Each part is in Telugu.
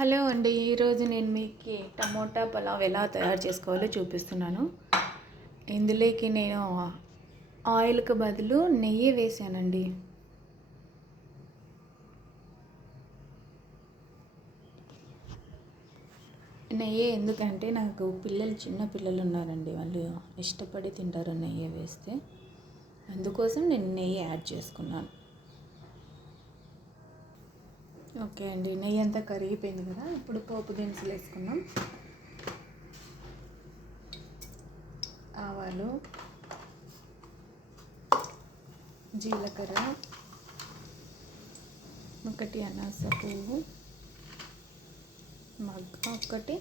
హలో అండి, ఈరోజు నేను మీకు టమోటా పలావ్ ఎలా తయారు చేసుకోవాలో చూపిస్తున్నాను. ఇందులోకి నేను ఆయిల్కి బదులు నెయ్యి వేసానండి. నెయ్యి ఎందుకంటే నాకు చిన్న పిల్లలు ఉన్నారండి, వాళ్ళు ఇష్టపడి తింటారు నెయ్యి వేస్తే. అందుకోసం నేను నెయ్యి యాడ్ చేసుకున్నాను. ఓకే అండి, నెయ్యి అంతా కరిగిపోయింది కదా. ఇప్పుడు పోపు దినుసులు వేసుకుందాం. ఆవాలు, జీలకర్ర, ఒకటి అనాస పువ్వు, మగ్గ ఒకటి,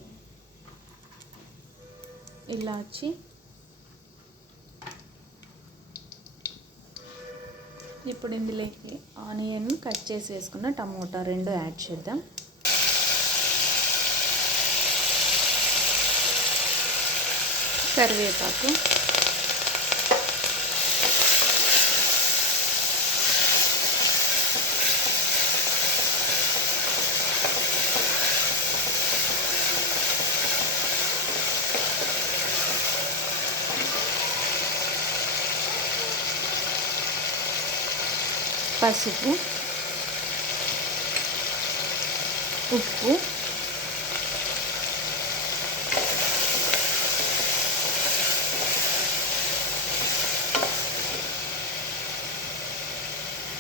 ఇలాచి, ఇప్పుడు ఇందులోకి ఆనియన్ కట్ చేసి వేసుకున్న టమోటా 2 యాడ్ చేద్దాం. కరివేపాకు, పసుపు, ఉప్పు,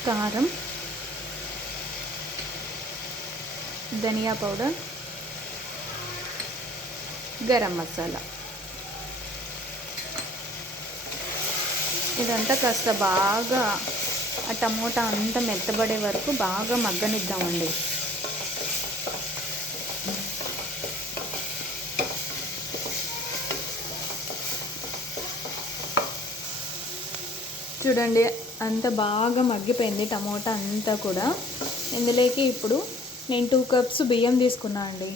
కారం, ధనియా పౌడర్, గరం మసాలా. ఇదంతా కాస్త బాగా ఆ టమోటా అంతా మెత్తబడే వరకు బాగా మగ్గనిద్దామండి. చూడండి, అంత బాగా మగ్గిపోయింది టమోటా అంతా కూడా. ఇందులోకి ఇప్పుడు నేను 2 కప్స్ బియ్యం తీసుకున్నా అండి.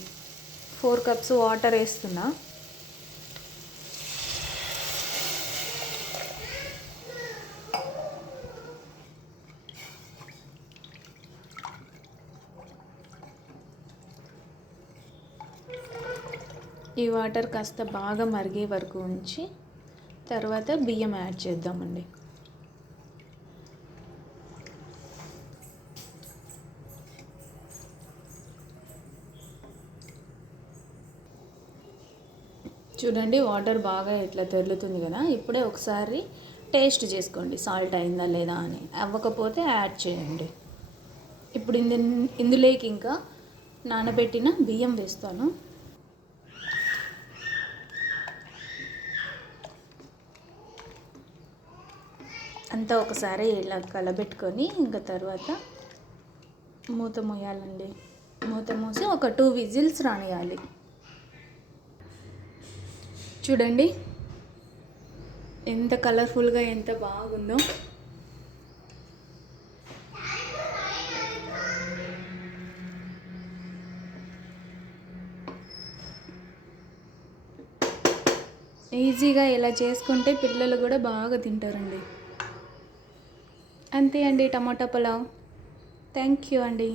4 కప్స్ వాటర్ వేస్తున్నా. ఈ వాటర్ కాస్త బాగా మరిగే వరకు ఉంచి తర్వాత బియ్యం యాడ్ చేద్దామండి. చూడండి, వాటర్ బాగా ఇట్లా తెరులుతుంది కదా. ఇప్పుడే ఒకసారి టేస్ట్ చేసుకోండి, సాల్ట్ అయిందా లేదా అని. అవ్వకపోతే యాడ్ చేయండి. ఇప్పుడు ఇందులోకి ఇంకా నానబెట్టిన బియ్యం వేస్తాను. అంతా ఒకసారి ఇలా కలబెట్టుకొని ఇంకా తర్వాత మూత మూయాలండి. మూత మూసి ఒక 2 విజిల్స్ రానియాలి. చూడండి ఎంత కలర్ఫుల్గా ఎంత బాగుందో. ఈజీగా ఇలా చేసుకుంటే పిల్లలు కూడా బాగా తింటారండి. అంతే అండి, టమాటా పులావ్. థ్యాంక్ యూ అండి.